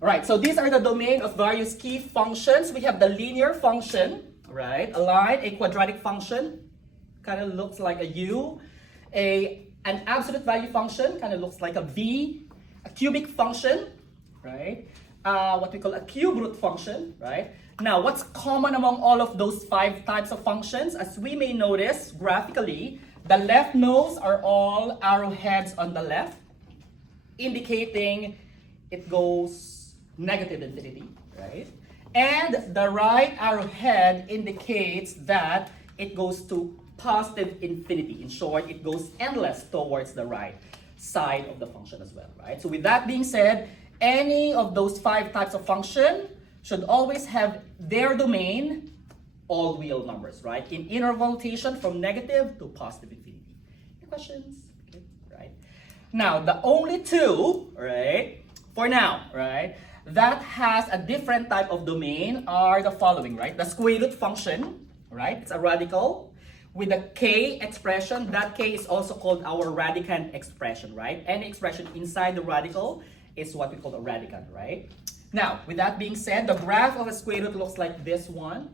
All right, so these are the domain of various key functions. We have the linear function, right? A line, a quadratic function, kind of looks like a U. An absolute value function, kind of looks like a V. A cubic function, right? What we call a cube root function, right? Now, what's common among all of those 5 types of functions? As we may notice graphically, the left nodes are all arrowheads on the left, indicating it goes negative infinity, right? And the right arrowhead indicates that it goes to positive infinity. In short, it goes endless towards the right side of the function as well, right? So with that being said, any of those 5 types of function should always have their domain all real numbers, right? In interval notation from negative to positive infinity. Any questions? Okay, right? Now, the only 2, right, for now, right, that has a different type of domain are the following, right? The square root function, right? It's a radical with a k expression. That k is also called our radicand expression, right? Any expression inside the radical is what we call a radicand, right? Now, with that being said, the graph of a square root looks like this one,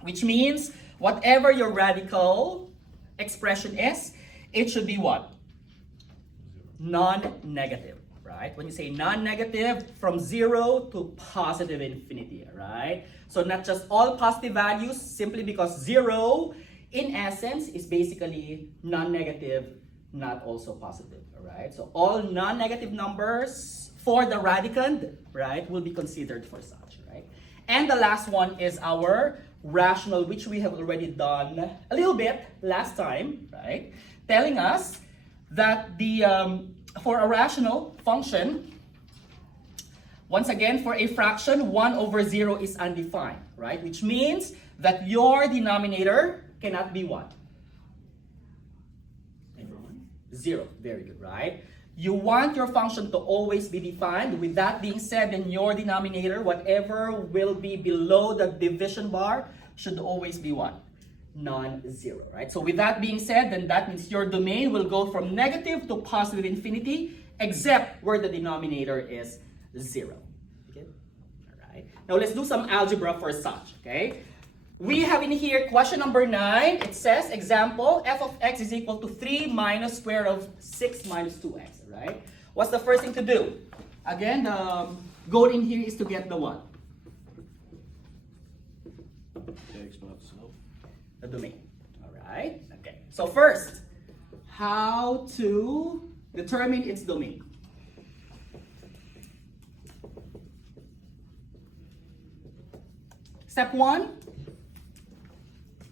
which means whatever your radical expression is, it should be what? Non-negative, right? When you say non-negative, from 0 to positive infinity, right? So not just all positive values, simply because 0 in essence is basically non-negative, not also positive, all right? So all non-negative numbers for the radicand, right, will be considered for such, right? And the last one is our rational, which we have already done a little bit last time, right? Telling us that the for a rational function, once again, for a fraction, 1 over 0 is undefined, right? Which means that your denominator cannot be what? 0. Very good, right? You want your function to always be defined. With that being said, then your denominator, whatever will be below the division bar, should always be what? Non-zero, right? So with that being said, then that means your domain will go from negative to positive infinity, except where the denominator is 0. Okay? All right. Now let's do some algebra for such, okay? We have in here question number 9. It says, example, f of x is equal to 3 minus square root of 6 minus 2x, right? What's the first thing to do? Again, the goal in here is to get the what? The domain. All right. Okay. So first, how to determine its domain? Step 1.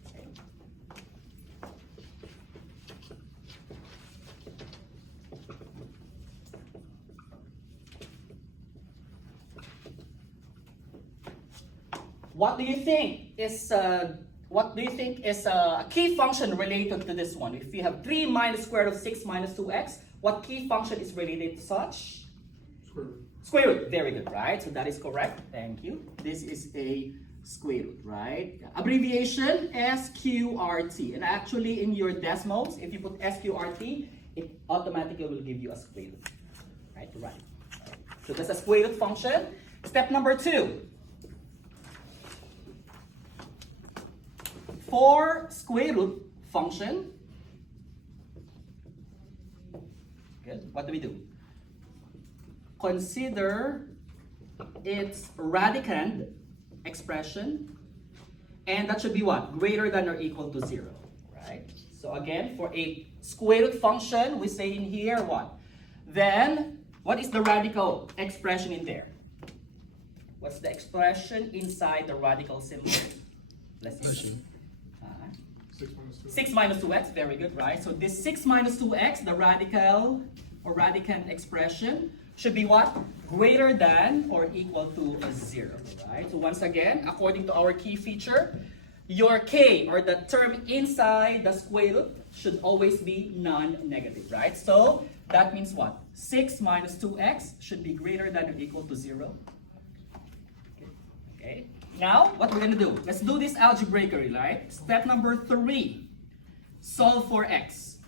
Okay. What do you think is a key function related to this one? If you have 3 minus square root of 6 minus 2x, what key function is related to such? Square root. Square root. Very good, right? So that is correct. Thank you. This is a square root, right? Abbreviation SQRT. And actually in your decimals, if you put SQRT, it automatically will give you a square root. Right? Right. So that's a square root function. Step number 2. For square root function, good. What do we do? Consider its radicand expression, and that should be what? Greater than or equal to 0, right? So again, for a square root function, we say in here what? Then, what is the radical expression in there? What's the expression inside the radical symbol? Let's see. 6 minus 2x, very good, right? So this 6 minus 2x, the radical or radicand expression, should be what? Greater than or equal to 0, right? So once again, according to our key feature, your k, or the term inside the square root, should always be non-negative, right? So that means what? 6 minus 2x should be greater than or equal to 0. Okay. Now, what we're going to do? Let's do this algebraically, right? Step number 3. Solve for x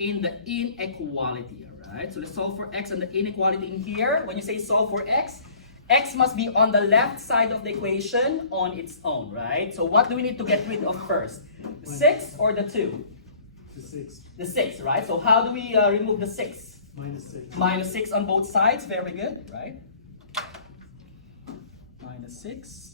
in the inequality, all right? So let's solve for x and the inequality in here. When you say solve for x must be on the left side of the equation on its own, right? So what do we need to get rid of first? The 6 or the 2? The 6. The 6, right? So how do we remove the 6? Minus 6. Minus 6 on both sides, very good, right? Minus 6.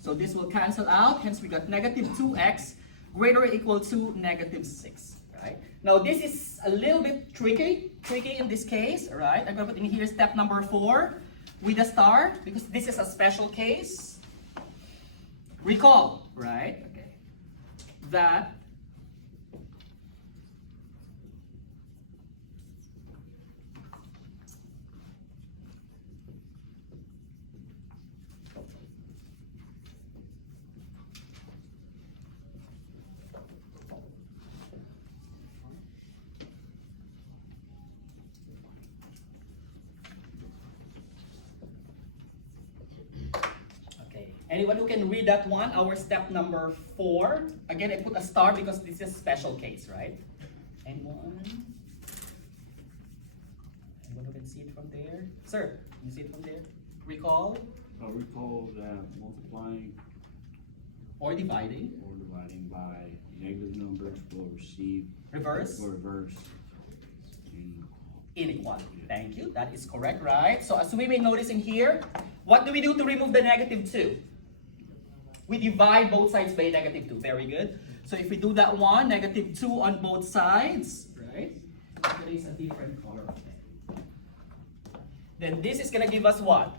So this will cancel out, hence we got negative 2x greater or equal to negative 6, right? Now this is a little bit tricky in this case, right? I'm going to put in here step number 4 with a star because this is a special case. Recall, right? Okay. That anyone who can read that one, our step number 4. Again, I put a star because this is a special case, right? Anyone? Anyone who can see it from there? Sir, can you see it from there? Recall? Recall that multiplying Or dividing? or dividing by negative numbers will receive Reverse? or reverse Inequality. Thank you. That is correct, right? So as we may notice in here, what do we do to remove the negative 2? We divide both sides by negative 2. Very good. So if we do that one, negative 2 on both sides, right? There is a different color. Then this is going to give us what?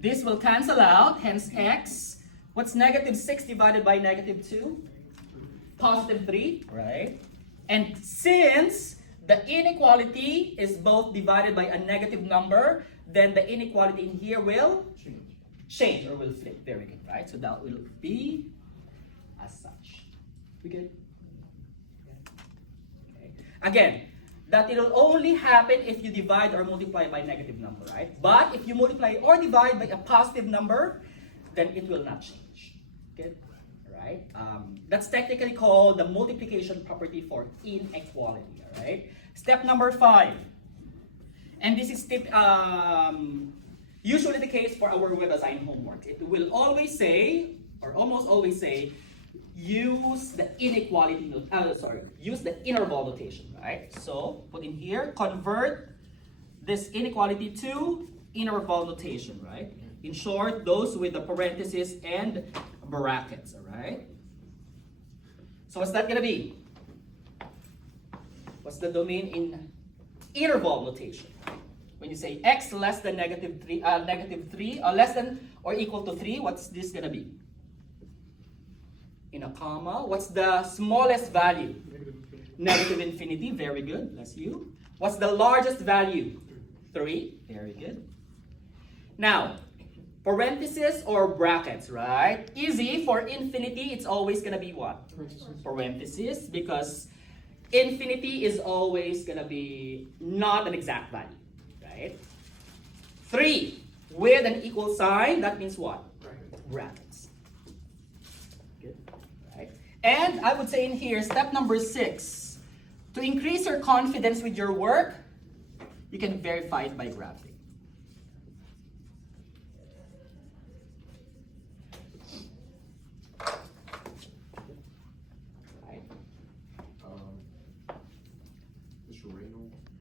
This will cancel out, hence x. What's negative 6 divided by negative 2? Positive 3, right? And since the inequality is both divided by a negative number, then the inequality in here will change or will flip. Very good, right? So that will be as such. We good? Okay. Again, that it will only happen if you divide or multiply by a negative number, right? But if you multiply or divide by a positive number, then it will not change. Okay? Right? That's technically called the multiplication property for inequality. All right? Step number 5. And this is usually the case for our web assigned homework. It will always say, or almost always say, use the inequality, use the interval notation, right? So put in here, convert this inequality to interval notation, right? In short, those with the parentheses and brackets, all right? So what's that gonna be? What's the domain in interval notation? When you say x less than negative 3, less than or equal to 3, what's this gonna be? In a comma. What's the smallest value? Negative infinity. Very good. Bless you. What's the largest value? 3. Very good. Now, parentheses or brackets, right? Easy. For infinity, it's always gonna be what? Parentheses, because infinity is always gonna be not an exact value. 3 with an equal sign, that means what? Brackets. Good. Right. And I would say in here, step number 6, to increase your confidence with your work, you can verify it by graphing.